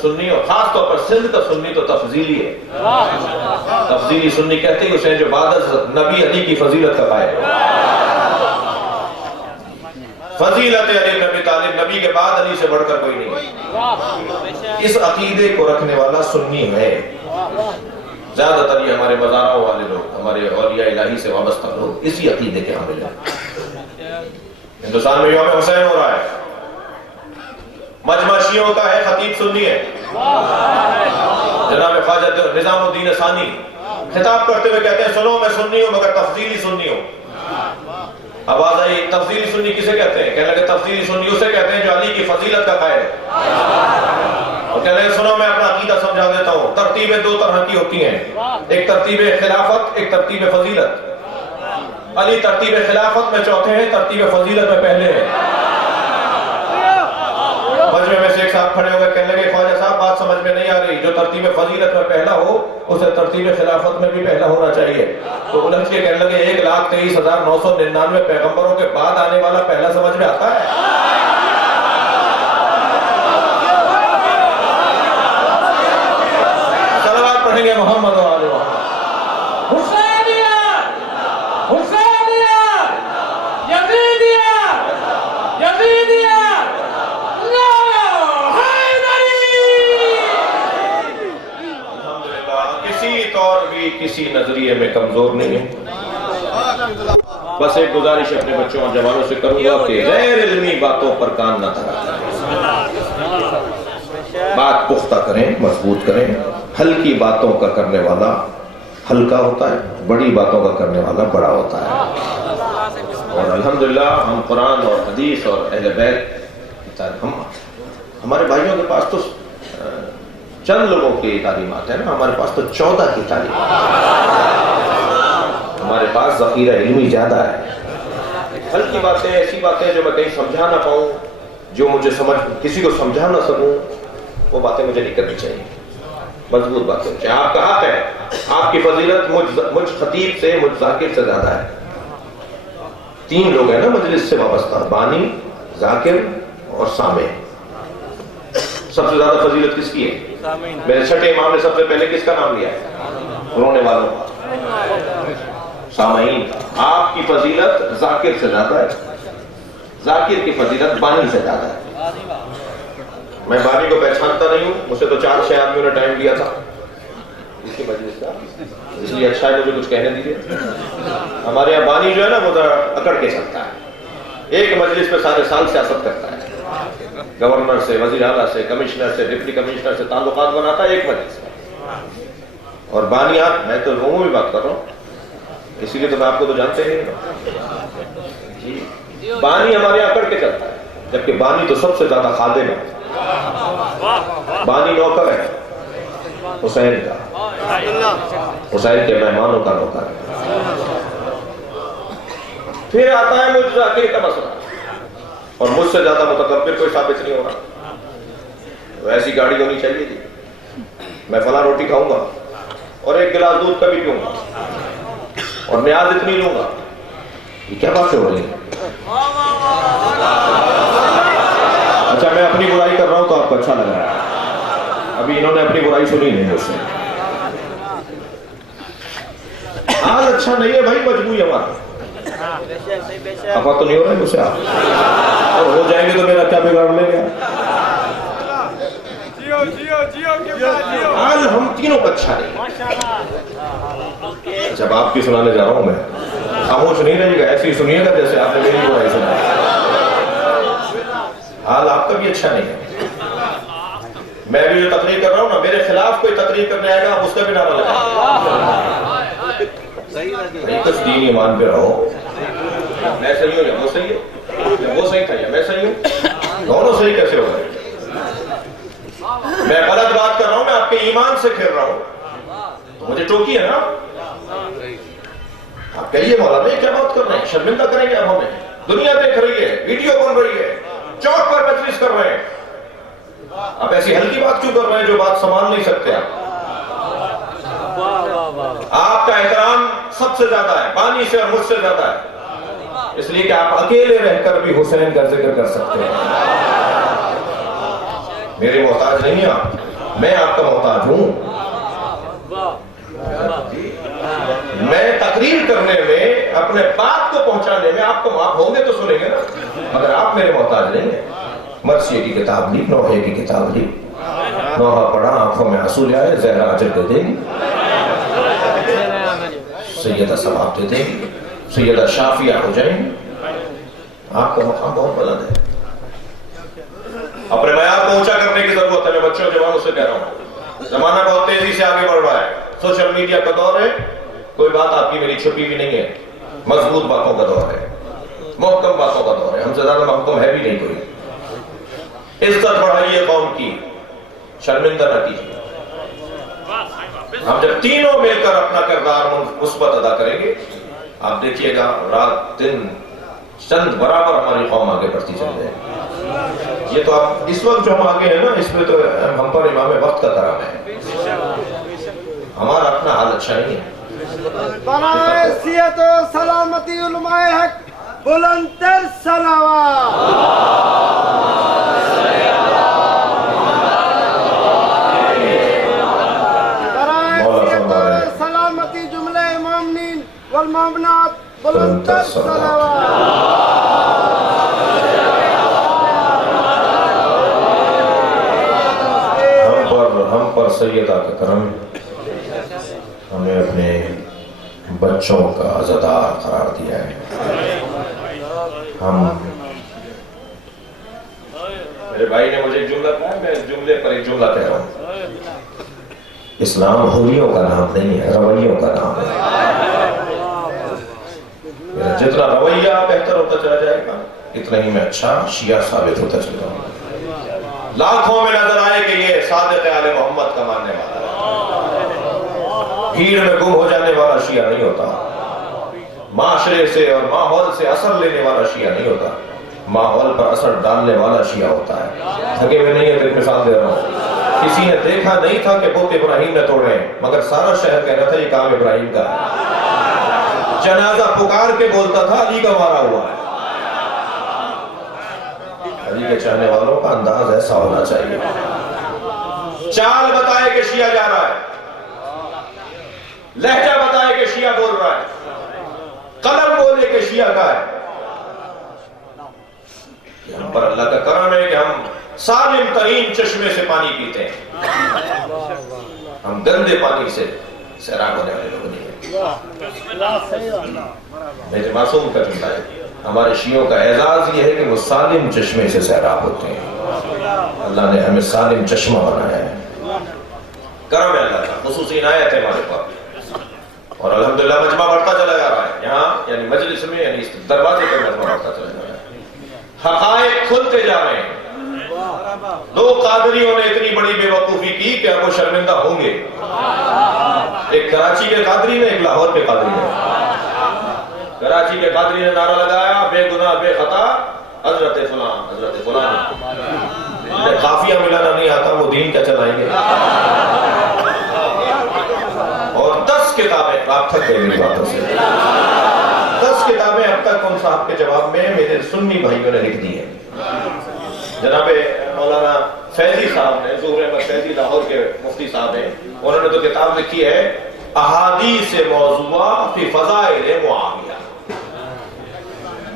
سنی اور خاص طور پر سندھ کا سنی تو تفضیلی ہے. تفضیلی سنی کہتے ہیں اسے جو بعد از نبی علی کی فضیلت کا قائل ہے. فضیلت علی نبی طالب نبی کے بعد علی سے بڑھ کر کوئی نہیں. اس عقیدے کو رکھنے والا سنی ہے. زیادہ تر یہ ہمارے مزاروں والے لوگ، ہمارے اولیاء الہی سے وابستہ لوگ اسی عقیدے کے حامل ہیں. ہندوستان میں یوم حسین ہو رہا ہے، مجمع شیعوں کا ہے، خطیب سنی ہے. جناب خواجہ نظام الدین ثانی خطاب کرتے ہوئے کہتے ہیں سنو میں سنی ہوں مگر تفضیلی سنی ہوں. آواز آئی تفضیلی سنی کسے کہتے ہیں؟ کہنے لگے تفضیلی سنی اسے کہتے ہیں جو علی کی فضیلت کا قائل ہے. اور کہنے لگے سنو میں اپنا عقیدہ سمجھا دیتا ہوں. ترتیبیں دو طرح کی ہوتی ہیں، ایک ترتیب خلافت، ایک ترتیب فضیلت. علی ترتیب خلافت میں چوتھے ہیں، ترتیب فضیلت میں پہلے ہیں. مجمع میں سے ایک صاحب کھڑے ہو گئے، کہنے لگے خواجہ صاحب بات سمجھ میں نہیں آ رہی، جو ترتیب فضیلت میں پہلا ہو اسے ترتیب خلافت میں بھی پہلا ہونا چاہیے. تو الجھ کے کہنے لگے 1,23,999 پیغمبروں کے بعد آنے والا پہلا سمجھ میں آتا ہے؟ صلوات پڑھیں گے محمد و آل محمد. کسی نظریے میں کمزور نہیں ہے. بس ایک گزارش اپنے بچوں اور جوانوں سے کروں گا کہ غیر علمی باتوں پر کان نہ دھرا. بات پختہ کریں، مضبوط کریں. ہلکی باتوں کا کرنے والا ہلکا ہوتا ہے، بڑی باتوں کا کرنے والا بڑا ہوتا ہے. اور الحمدللہ ہم قرآن اور حدیث اور اہل بیت ہمارے بھائیوں کے پاس تو چند لوگوں کی تعلیمات ہیں نا، ہمارے پاس تو 14 کی تعلیمات. ہمارے پاس ذخیرہ علمی زیادہ ہے. ہلکی باتیں، ایسی باتیں جو میں کہیں سمجھا نہ پاؤں، جو مجھے کسی کو سمجھا نہ سکوں، وہ باتیں مجھے نہیں کرنی چاہیے. مضبوط باتیں چاہیے. آپ کا حق ہے، آپ کی فضیلت مجھ خطیب سے، مجھ ذاکر سے زیادہ ہے. 3 لوگ ہیں نا مجلس سے وابستہ، بانی، ذاکر اور سامع. سب سے زیادہ فضیلت کس کی ہے؟ میرے چھٹے امام نے سب سے پہلے کس کا نام لیا ہے؟ رونے والوں کا، سامعین. آپ کی فضیلت ذاکر سے زیادہ ہے، ذاکر کی فضیلت بانی سے زیادہ ہے. میں بانی کو پہچانتا نہیں ہوں، مجھے تو 4-6 آدمیوں نے ٹائم دیا تھا اس کی مجلس کا، اس لیے اچھا ہے مجھے کچھ کہنے دیجیے. ہمارے یہاں بانی جو ہے نا وہ ذرا اکڑ کے چلتا ہے. ایک مجلس پہ سارے سال سیاست کرتا ہے، گورنر سے، وزیر اعلیٰ سے، کمشنر سے، ڈپٹی کمشنر سے تعلقات بناتا ہے ایک مجلس میں. اور بانی آپ، میں تو لوگوں میں بات کر رہا ہوں، اسی لیے تو میں آپ کو تو جانتے ہی نہیں. بانی ہمارے یہاں اکڑ کے چلتا ہے، جبکہ بانی تو سب سے زیادہ خادم ہے. بانی نوکر ہے حسین کا، حسین کے مہمانوں کا نوکر ہے. پھر آتا ہے مجھ ذاکر کا مسئلہ، اور مجھ سے زیادہ متکبر کوئی ثابت نہیں ہونا. ایسی گاڑی ہونی چاہیے تھی، میں فلاں روٹی کھاؤں گا اور 1 گلاس دودھ کا بھی پیوں گا اور نیاز اتنی لوں گا. یہ کیا باتیں ہو رہی ہیں؟ اچھا میں اپنی برائی کر رہا ہوں تو آپ کو اچھا لگ رہا ہے. ابھی انہوں نے اپنی برائی سنی نہیں مجھ سے. حال اچھا نہیں ہے بھائی، مجبوری ہمارا. افا تو نہیں ہو رہا ہے مجھ سے آپ، اور ہو جائیں گے تو میرا کیا بگاڑ لیں گے. حال ہم تینوں کا اچھا نہیں. جب آپ کی سنانے جا رہا ہوں میں، خاموش نہیں رہیے گا، ایسے ہی سنیے گا جیسے آپ نے میری برائی سنی. حال آپ کا بھی اچھا نہیں ہے. میں بھی جو تقریر کر رہا ہوں نا، میرے خلاف کوئی تقریر کرنے آئے گا، اس کا بھی نعرہ لگائے. کچھ دین ایمان پہ رہو. میں صحیح ہوں یا وہ صحیح ہے، وہ صحیح تھا یا میں صحیح ہوں، دونوں صحیح کیسے ہو گئے؟ میں غلط بات کر رہا ہوں، میں آپ کے ایمان سے کھیل رہا ہوں، تو مجھے ٹوکی ہے نا. آپ کہیے مولانا یہ کیا بات کر رہے ہیں، شرمندہ کریں گے اب ہمیں. دنیا دیکھ رہی ہے، ویڈیو بن رہی ہے، چوک پر مجلس کر رہے ہیں. آپ ایسی ہلکی بات کیوں کر رہے ہیں جو بات سنبھال نہیں سکتے آپ؟ آپ کا احترام سب سے زیادہ ہے، بانی سے اور مجھ سے زیادہ ہے، اس لیے کہ آپ اکیلے رہ کر بھی حسین کا ذکر کر سکتے ہیں. میرے محتاج نہیں ہیں آپ, میں آپ کا محتاج ہوں. میں تقریر کرنے میں, اپنے بات کو پہنچانے میں آپ ہوں گے تو سنیں گے نا, مگر آپ میرے محتاج نہیں ہیں. مرثیے کی کتاب لی, نوحے کی کتاب لی, نوحہ پڑھا, آنکھوں میں آنسو لے آئے, زہرا اجر دے دیں گی, سیدہ ثواب دے دیں گی, سیدہ شافیہ ہو جائیں گی. آپ کا مقام بہت بلند ہے. اپنے معیار کو اونچا کرنے کی ضرورت ہے. میں بچوں جوانوں سے کہہ رہا ہوں, زمانہ بہت تیزی سے آگے بڑھ رہا ہے, سوشل میڈیا کا دور ہے, کوئی بات آپ کی میری چھپی بھی نہیں ہے, مضبوط باتوں کا دور ہے, محکم باتوں کا دور ہے. ہم سے زیادہ محکم ہے بھی نہیں کوئی. عزت بڑھائیے قوم کی, شرمندہ نہ کیجیے. ہم جب تینوں مل کر اپنا کردار مثبت ادا کریں گے, آپ دیکھیے گا رات دن چند برابر ہماری قوم آگے بڑھتی چلی جائے گی. یہ تو آپ اس وقت جو ہم آگے ہیں نا, اس میں تو ہم پر امام وقت کا کرام ہے. ہمارا اپنا حال اچھا نہیں ہے. برائے حیثیت و سلامتی علماء حق بلند تر صلوات. برائے حیثیت و سلامتی جملہ مومنین والمومنات بلند تر صلوات. ہم پر سیدہ کا کرم, ہمیں اپنے بچوں کا عزادار قرار دیا ہے. میرے بھائی نے مجھے ایک جملہ کہا, میں جملے پر ایک جملہ کہہ رہا ہوں. اسلام ہولیوں کا نام نہیں ہے, رویوں کا نام ہے. جتنا رویہ بہتر ہوتا چلا جائے گا, اتنا ہی میں اچھا شیعہ ثابت ہوتا چلا جائے گا. لاکھوں میں نظر آئے کہ یہ صادق آل محمد کا ماننے والا ہے. بھیڑ میں گم ہو جانے والا شیعہ نہیں ہوتا, معاشرے سے اور ماحول سے اثر لینے والا شیعہ نہیں ہوتا, ماحول پر اثر ڈالنے والا شیعہ ہوتا ہے. تھکے ہوئے نہیں ہے تو ایک مثال دے رہا ہوں. کسی نے دیکھا نہیں تھا کہ بت ابراہیم نے توڑے, مگر سارا شہر کہہ رہا تھا یہ کام ابراہیم کا ہے. جنازہ پکار کے بولتا تھا علی کا مارا ہوا ہے. علی کے چاہنے والوں کا انداز ایسا ہونا چاہیے. چال بتائے کہ شیعہ جا رہا ہے, لہجہ بتائے کہ شیعہ بول رہا ہے, قلم بولے کہ شیعہ کا ہے. ہم پر اللہ کا کرم ہے کہ ہم سالم ترین چشمے سے پانی پیتے ہیں. ہم گندے پانی سے سیراب ہونے والے لوگ نہیں ہیں. میرے معصوم کا جملہ ہے, ہمارے شیعوں کا اعزاز یہ ہے کہ وہ سالم چشمے سے سیراب ہوتے ہیں. اللہ نے ہمیں سالم چشمہ بنایا ہے. کرم ہے اللہ کا, خصوصی عنایت ہے ہمارے پاس. اور الحمدللہ مجمع بڑھتا چلا جا رہا ہے یہاں, یعنی مجلس میں, یعنی دروازے پر مجمع بڑھتا چلا جا رہا ہے. حقائق کھلتے جا رہے ہیں. دو قادریوں نے اتنی بڑی بے وقوفی کی کہ اب وہ شرمندہ ہوں گے. ایک کراچی کے قادری نے, ایک لاہور کے قادری نے. کراچی کے قادری نے نعرہ لگایا بے گناہ بے خطا حضرت فلان حضرت فلان. جنہیں قافیہ ملانا نہیں آتا وہ دین کیا چلائیں گے. اور 10 کتابیں, آپ تھک گئے میری باتوں سے, 10 کتابیں اب تک ان صاحب کے جواب میں میرے سنی بھائیوں نے لکھ دی ہیں. جناب مولانا فیضی صاحب نے, ظہور احمد فیضی لاہور کے مفتی صاحب ہیں, انہوں نے تو کتاب لکھی ہے احادیث موضوعہ فی فضائل معاویہ.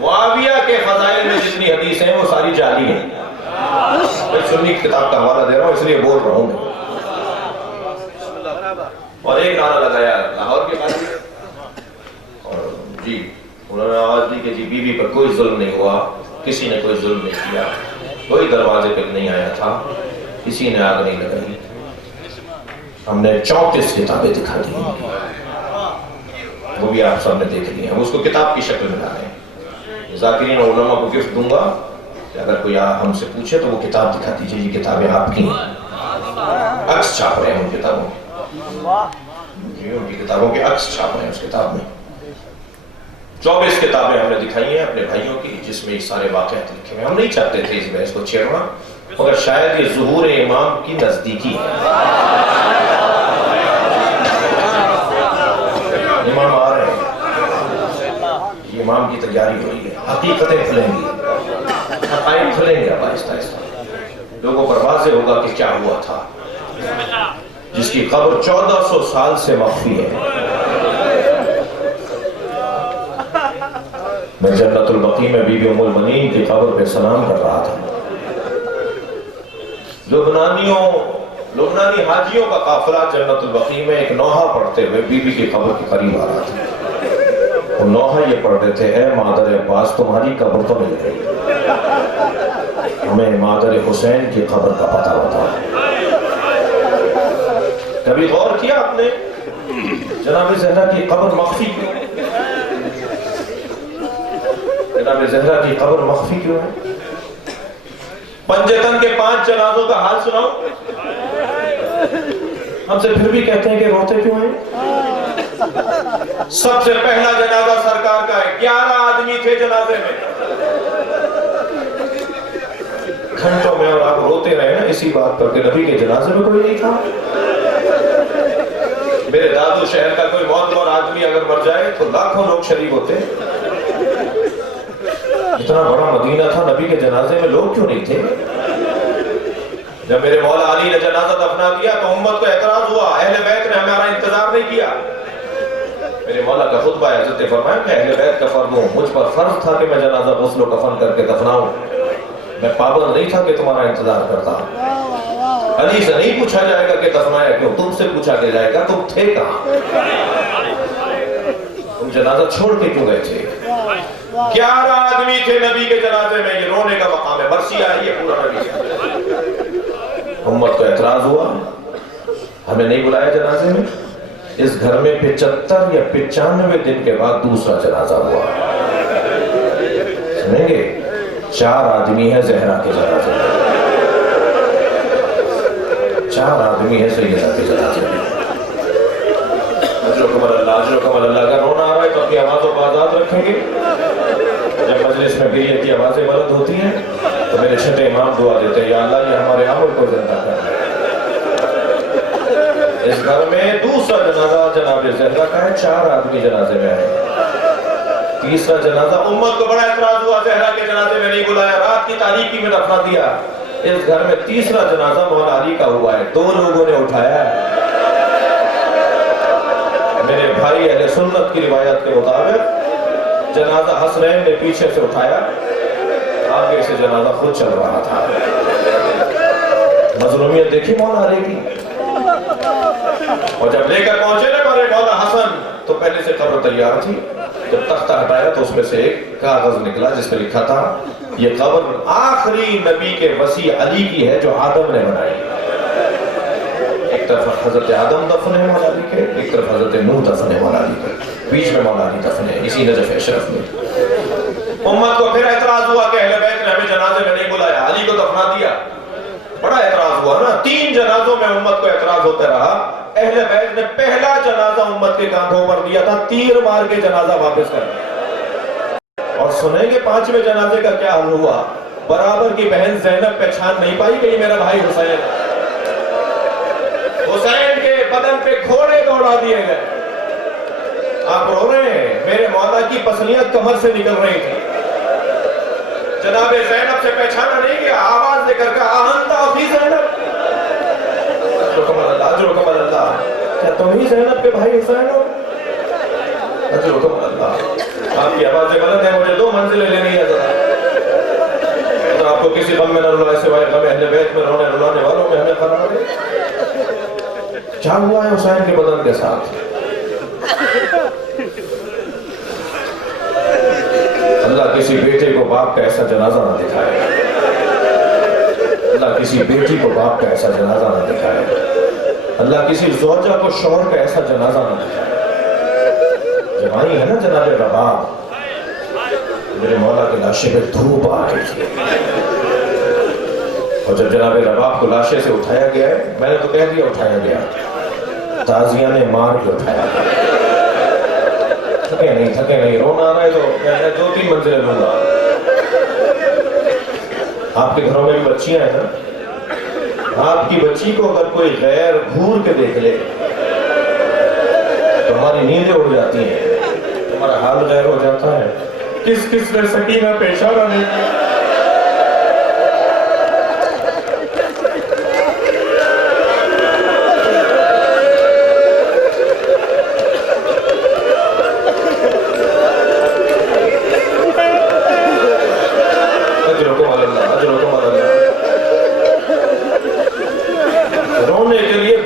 معاویہ کے فضائل میں جتنی حدیث ہیں وہ ساری جعلی ہیں. میں سنی کتاب کا حوالہ دے رہا ہوں اس لیے بول رہا ہوں. اور ایک نعرہ لگایا لاہور کے قاضی, اور جی انہوں نے آواز دی کہ جی بی بی پر کوئی ظلم نہیں ہوا, کسی نے کوئی ظلم نہیں کیا, کوئی دروازے پر نہیں آیا تھا, کسی نے آگ نہیں لگائی. ہم نے 34 کتابیں دکھا دی, وہ بھی آپ سب نے دیکھ لی ہیں. ہم اس کو کتاب کی شکل میں لا رہے ہیں. ذاکرین اور علماء کو گفٹ دوں گا کہ اگر کوئی ہم سے پوچھے تو وہ کتاب دکھا دیجیے, یہ کتابیں آپ کی ہیں. عکس چھاپ رہے ہیں ان کتابوں جی, ان کی کتابوں کے عکس چھاپ رہے ہیں اس کتاب میں. 24 کتابیں ہم نے دکھائی ہیں اپنے بھائیوں کی, جس میں یہ سارے واقعات لکھے ہیں. ہم نہیں چاہتے تھے اس بحث کو چھیڑنا, مگر شاید یہ ظہور امام کی نزدیکی ہے. امام آ رہے ہیں, یہ امام کی تیاری ہو رہی ہے. حقیقتیں کھلیں گی, حقائق کھلیں گے اب آہستہ آہستہ. لوگوں پر واضح ہوگا جس کی قبر 1400 سال سے مخفی ہے. میں جنت البقیع میں بی بی ام المنین کی قبر پہ سلام کر رہا تھا. لبنانی حاجیوں کا قافلہ جنت البقیع میں ایک نوحہ پڑھتے ہوئے بی بی کی قبر کے قریب آ رہا تھا. وہ نوحہ یہ پڑھتے تھے: اے مادر عباس تمہاری قبر تو مل گئی، ہمیں مادر حسین کی قبر کا پتہ بتا. کبھی غور کیا آپ نے جناب زہرا کی قبر مخفی کیوں؟ جناب زہرا کی قبر مخفی کیوں ہے؟ پنجتن کے 5 جنازوں کا حال سناؤ. ہم سے پھر بھی کہتے ہیں کہ روتے کیوں ہیں؟ سب سے پہلا جنازہ سرکار کا ہے. 11 آدمی تھے جنازے میں. گھنٹوں میں اور آپ روتے رہے نا اسی بات پر کہ نبی کے جنازے میں کوئی نہیں تھا. میرے دادو شہر کا کوئی معتبر آدمی اگر مر جائے تو لاکھوں لوگ شریک ہوتے. اتنا بڑا مدینہ تھا، نبی کے جنازے میں لوگ کیوں نہیں تھے؟ جب میرے مولا علی نے جنازہ دفنا دیا تو امت کو اعتراض ہوا، اہل بیت نے ہمارا انتظار نہیں کیا. میرے مولا کا خطبہ ہے، حضرت فرمایا کہ اہل بیت کا فرض ہوں، مجھ پر فرض تھا کہ میں جنازہ غسل و کفن کر کے دفناؤں. میں پابند نہیں تھا کہ تمہارا انتظار کرتا. علی سے نہیں پوچھا جائے گا کہ دفنایا کیوں، تم سے پوچھا کے جائے گا تم تھے کہاں، تم جنازہ چھوڑ کے کیوں گئے تھے. 11 آدمی تھے نبی کے جنازے میں. یہ رونے کا مقام ہے، برسی آئی ہے پورا نبی. امت کو اعتراض ہوا، ہمیں نہیں بلایا جنازے میں. اس گھر میں 75 یا 95 دن کے بعد دوسرا جنازہ ہوا. سنیں گے 4 آدمی ہے زہرا کے جنازے میں، 4 آدمی ہے سیدہ کے جنازے میں. اجرکم اللہ، اجرکم اللہ. اگر رونا آ رہا ہے تو اپنی آوازوں کو آزاد رکھیں گے. جب مجلس میں گریہ کی آوازیں بلند ہوتی ہیں تو میرے چھٹے امام دعا دیتے ہیں: یا اللہ یہ ہمارے عمل کو زندہ کر. اس گھر میں دوسرا جنازہ جناب زہرا کا ہے. 4 آدمی جنازے میں آئے. تیسرا جنازہ امت کو بڑا اعتراض ہوا، زہرا کے جنازے میں نہیں بلایا، رات کی تاریکی میں دفنا دیا. اس گھر میں تیسرا جنازہ مولا علی کا ہوا ہے. 2 لوگوں نے اٹھایا ہے. میرے بھائی اہل سنت کی روایت کے مطابق جنازہ حسنین نے پیچھے سے اٹھایا، آگے سے جنازہ خود چل رہا تھا. مظلومیت دیکھی مولا علی کی. اور جب لے کر پہنچے نا میرے مولا حسن تو پہلے سے قبر تیار تھی. جب تختہ ہٹایا تو اس میں سے ایک کاغذ نکلا جس پہ لکھا تھا: یہ قبر آخری نبی کے وصی علی کی ہے جو آدم نے بنائی. ایک طرف حضرت آدم دفن ہے مولا علی کے، ایک طرف حضرت نوح دفن ہے مولا علی کے، بیچ میں مولا علی دفن ہے اسی نجف اشرف میں. امت کو پھر اعتراض ہوا کہ اہل بیت نے ہمیں جنازے میں نہیں بلایا، علی کو دفنا دیا. بڑا اعتراض ہوا نا. 3 جنازوں میں امت کو اعتراض ہوتا رہا. اہل بیت نے پہلا جنازہ امت کے کاندھوں پر دیا تھا، تیر مار کے جنازہ واپس کر دیا. اور سنیں گے 5ویں جنازے کا کیا حل ہوا. برابر کی بہن زینب پہچان نہیں پائی کہ یہ میرا بھائی حسین. حسین کے بدن پہ گھوڑے دوڑا دیے گئے. آپ رو رہے ہیں، میرے مولا کی پسلیاں کمر سے نکل رہی تھی. جناب زینب سے پہچانا نہیں گیا. آواز دے کر کہا: آہنتا فی زینب. اجرکم اللہ، اجرکم اللہ. کیا تم ہی زینب کے بھائی حسین ہو؟ اجرکم اللہ. آپ کی آوازیں بلند ہیں، مجھے 2 منزلیں لینی ہے ذرا. اگر آپ کو کسی غم میں نہ رلائے سوائے غم اہل بیت میں رونے رلانے والوں میں ہمیں قرار دے. کیا ہوا ہے حسین کے بدن کے ساتھ؟ اللہ کسی بیٹے کو باپ کا ایسا جنازہ نہ دکھائے. اللہ کسی بیٹی کو باپ کا ایسا جنازہ نہ دکھائے. اللہ کسی زوجہ کو شوہر کا ایسا جنازہ نہ دکھائے. جب آئی ہے نا جناب رباب، میرے مولا کے لاشے پہ دھوپ آ رہی تھی. اور جب جناب رباب کو لاشے سے اٹھایا گیا ہے، میں نے تو کہہ دیا اٹھایا گیا، تازیہ نے مار کے اٹھایا. تھکے نہیں. رونا آ رہا ہے تو میں 2-3 منزلیں لوں گا. آپ کے گھروں میں بھی بچیاں ہیں نا. آپ کی بچی کو اگر کوئی غیر گھور کے دیکھ لے تو ہماری نیندیں اڑ جاتی ہیں، ہمارا حال غیر ہو جاتا ہے. کس نے سکینہ پیشانہ نہیں کی؟